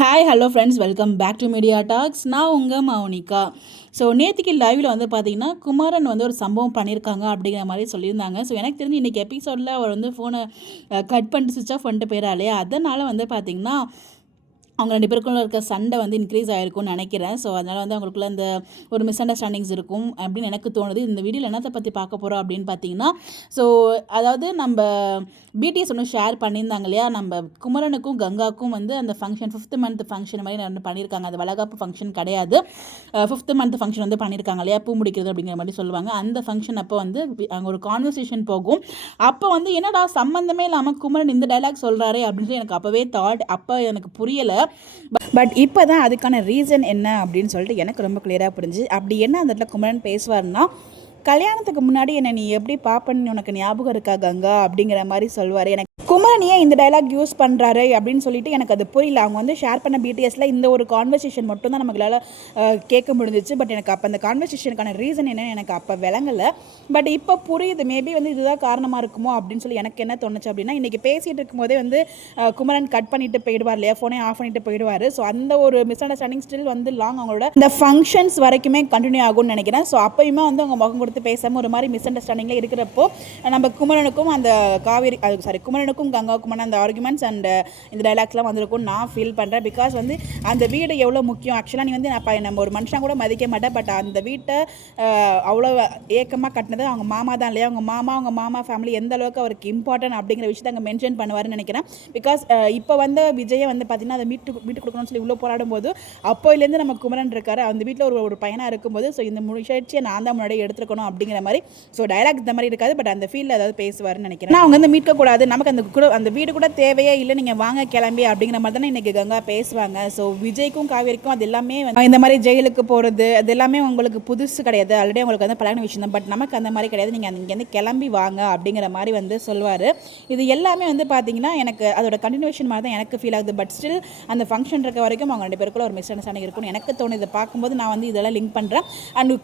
Hi hello friends, welcome back to media talks. நான் உங்கள் Mounika. So நேற்றுக்கு லைவில் வந்து பார்த்தீங்கன்னா குமாரன் வந்து ஒரு சம்பவம் பண்ணியிருக்காங்க அப்படிங்கிற மாதிரி சொல்லியிருந்தாங்க. ஸோ எனக்கு தெரிஞ்சு இன்றைக்கி எபிசோடில் அவர் வந்து ஃபோனை கட் பண்ணிட்டு சுவிச் ஆஃப் பண்ணிட்டு போயிடறாளே, அதனால் வந்து பார்த்திங்கன்னா அவங்க 2 பேருக்குள்ள இருக்க சண்டை வந்து இன்க்ரீஸ் ஆகிருக்கும்னு நினைக்கிறேன். ஸோ அதனால் வந்து அவங்களுக்குள்ள இந்த ஒரு மிஸ் அண்டர்ஸ்டாண்டிங்ஸ் இருக்கும் அப்படின்னு எனக்கு தோணுது. இந்த வீடியோவில் என்னத்தை பற்றி பார்க்க போகிறோம் அப்படின்னு பார்த்தீங்கன்னா, ஸோ அதாவது நம்ம பிடிஎஸ் ஒன்று ஷேர் பண்ணியிருந்தாங்க இல்லையா, நம்ம குமரனுக்கும் கங்காவுக்கும் வந்து அந்த ஃபங்க்ஷன் 5th மந்த் ஃபங்க்ஷன் மாதிரி நடந்து பண்ணியிருக்காங்க. அது வளகாப்பு ஃபங்க்ஷன் கிடையாது, 5th மந்த் ஃபங்க்ஷன் வந்து பண்ணியிருக்காங்க இல்லையா, பூ முடிக்கிறது அப்படிங்கிற மாதிரி சொல்லுவாங்க. அந்த ஃபங்க்ஷன் அப்போ வந்து அங்கே ஒரு கான்வர்சேஷன் போகும். அப்போ வந்து என்னடா சம்மந்தமே இல்லாமல் குமரன் இந்த டைலாக் சொல்கிறாரே அப்படின்னு சொல்லி எனக்கு அப்போவே தாட், அப்போ எனக்கு புரியலை. பட் இப்போ தான் அதுக்கான ரீசன் என்ன அப்படின்னு சொல்லிட்டு எனக்கு ரொம்ப கிளியராக புரிஞ்சு. அப்படி என்ன அந்த இடத்துல குமரன் பேசுவார்னா, கல்யாணத்துக்கு முன்னாடி என்னை நீ எப்படி பார்ப்பன்னு உனக்கு ஞாபகம் இருக்கா கங்கா அப்படிங்கிற மாதிரி சொல்லுவார். எனக்கு குமரன் ஏன் இந்த டைலாக் யூஸ் பண்ணுறாரு அப்படின்னு சொல்லிட்டு எனக்கு அது புரியல. அவங்க வந்து ஷேர் பண்ண பிடிஎஸில் இந்த ஒரு கான்வர்சேஷன் மட்டும் தான் நம்மளால் கேட்க முடிஞ்சிச்சு. பட் எனக்கு அப்போ அந்த கான்வர்சேஷனுக்கான ரீசன் என்னன்னு எனக்கு அப்போ விளங்கலை. பட் இப்போ புரியுது, மேபி வந்து இதுதான் காரணமாக இருக்குமோ அப்படின்னு சொல்லி எனக்கு என்ன தோணுச்சு அப்படின்னா, இன்றைக்கி பேசிகிட்டு இருக்கும்போதே வந்து குமரன் கட் பண்ணிட்டு போயிடுவார் இல்லையா, ஃபோனே ஆஃப் பண்ணிட்டு போயிடுவார். ஸோ அந்த ஒரு மிஸ் அண்டர்ஸ்டாண்டிங் ஸ்டில் வந்து லாங் அவங்களோட இந்த ஃபங்க்ஷன்ஸ் வரைக்குமே கண்டினியூ ஆகும்னு நினைக்கிறேன். ஸோ அப்போயுமே வந்து அவங்க முகம் கொடுத்து பேசாமல் ஒரு மாதிரி மிஸ் அண்டர்ஸ்டாண்டிங்கில் இருக்கிறப்போ நம்ம குமரனுக்கும் அந்த குமரனுக்கும் கங்காவுக்குமான அந்த ஆர்குமெண்ட்ஸ் அண்ட் இந்த டைலாக்ஸ்லாம் வந்திருக்கும் நான் ஃபீல் பண்ணுறேன். பிகாஸ் வந்து அந்த வீடு எவ்வளோ முக்கியம். ஆக்சுவலாக நீ வந்து நம்ம ஒரு மனுஷன் கூட மதிக்க மாட்டேன், பட் அந்த வீட்டை அவ்வளோ ஏக்கமாக கட்டினது அவங்க மாமா தான் இல்லையா. அவங்க மாமா ஃபேமிலி எந்த அளவுக்கு அவருக்கு இம்பார்ட்டன்ட் அப்படிங்கிற விஷயத்தை அங்கே மென்ஷன் பண்ணுவார்னு நினைக்கிறேன். பிகாஸ் இப்போ வந்து விஜயை வந்து பார்த்திங்கன்னா அதை வீட்டு கொடுக்கணும்னு சொல்லி உள்ளே போராடும் போது அப்போலேருந்து நம்ம குமரன் இருக்காரு, அந்த வீட்டில் ஒரு பையனாக இருக்கும்போது ஸோ இந்த முயற்சியை நான் தான் முன்னாடி எடுத்துருக்கணும் அப்படிங்கிற மாதிரி. ஸோ டைலாக் இந்த மாதிரி இருக்காது, பட் அந்த ஃபீல்டில் ஏதாவது பேசுவார்னு நினைக்கிறேன். அவங்க வந்து மீட்கக்கூடாது, நமக்கு அந்த வீடு கூட தேவையே இல்லை, நீங்கள் வாங்க கிளம்பி அப்படிங்கிற மாதிரி தானே இன்றைக்கி கங்கா பேசுவாங்க. ஸோ விஜய்க்கும் காவேரிக்கும் அது எல்லாமே இந்த மாதிரி ஜெயிலுக்கு போகிறது அது எல்லாமே உங்களுக்கு புதுசு கிடையாது, ஆல்ரெடி உங்களுக்கு வந்து பழகின விஷயம் தான். பட் நமக்கு அந்த மாதிரி கிடையாது, நீங்கள் இங்கேருந்து கிளம்பி வாங்க அப்படிங்கிற மாதிரி வந்து சொல்லுவார். இது எல்லாமே வந்து பார்த்தீங்கன்னா எனக்கு அதோட கண்டினியூஷன் மாதிரி தான் எனக்கு ஃபீல் ஆகுது. பட் ஸ்டில் அந்த ஃபங்க்ஷன் இருக்க வரைக்கும் அவங்க 2 பேருக்குள்ள ஒரு மிஸ் அண்டர்ஸ்டாண்டிங் இருக்கும்னு எனக்கு தோணுது. இதை பார்க்கும்போது நான் வந்து இதெல்லாம் லிங்க் பண்ணுறேன். அண்ட்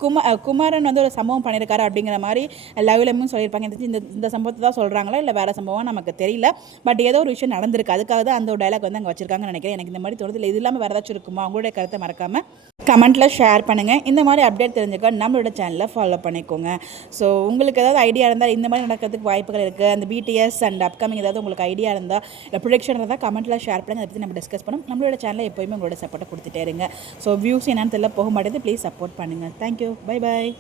குமாரன் வந்து ஒரு சம்பவம் பண்ணியிருக்காரு அப்படிங்கிற மாதிரி லவ்லமும் சொல்லியிருப்பாங்க. இந்த சம்பவத்தை தான் சொல்கிறாங்களா இல்லை வேறு சம்பவம் நமக்கு தெரியல. பட் ஏதோ ஒரு விஷயம் நடந்திருக்கு, அதுக்காக தான் அந்த ஒரு டைலாக் வந்து அங்கே வச்சிருக்காங்கன்னு நினைக்கிறேன். எனக்கு இந்த மாதிரி தோணுது. இல்லை இது இல்லாமல் வேறு ஏதாச்சும் இருக்குமா? உங்களுடைய கருத்தை மறக்காமல் கமெண்ட்டில் ஷேர் பண்ணுங்கள். இந்த மாதிரி அப்டேட் தெரிஞ்சுக்க நம்மளோட சேனலை ஃபாலோ பண்ணிக்கோங்க. ஸோ உங்களுக்கு ஏதாவது ஐடியா இருந்தால் இந்த மாதிரி நடக்கிறதுக்கு வாய்ப்புகள் இருக்குது, அந்த பிடிஎஸ் அண்ட் அப்கமிங் ஏதாவது உங்களுக்கு ஐடியா இருந்தால் இல்லை ப்ரொடக்ஷன் இருந்தால் கமெண்ட்டில் ஷேர் பண்ணுங்கள். அதை பற்றி நம்ம டிஸ்கஸ் பண்ணோம். நம்மளோட சேனலில் எப்போயுமே உங்களோட சப்போர்ட்டை கொடுத்துட்டே இருங்க. ஸோ வியூஸ் என்னன்னு தெரியல போக மாட்டேது, ப்ளீஸ் சப்போர்ட் பண்ணுங்கள். Thank you, bye bye.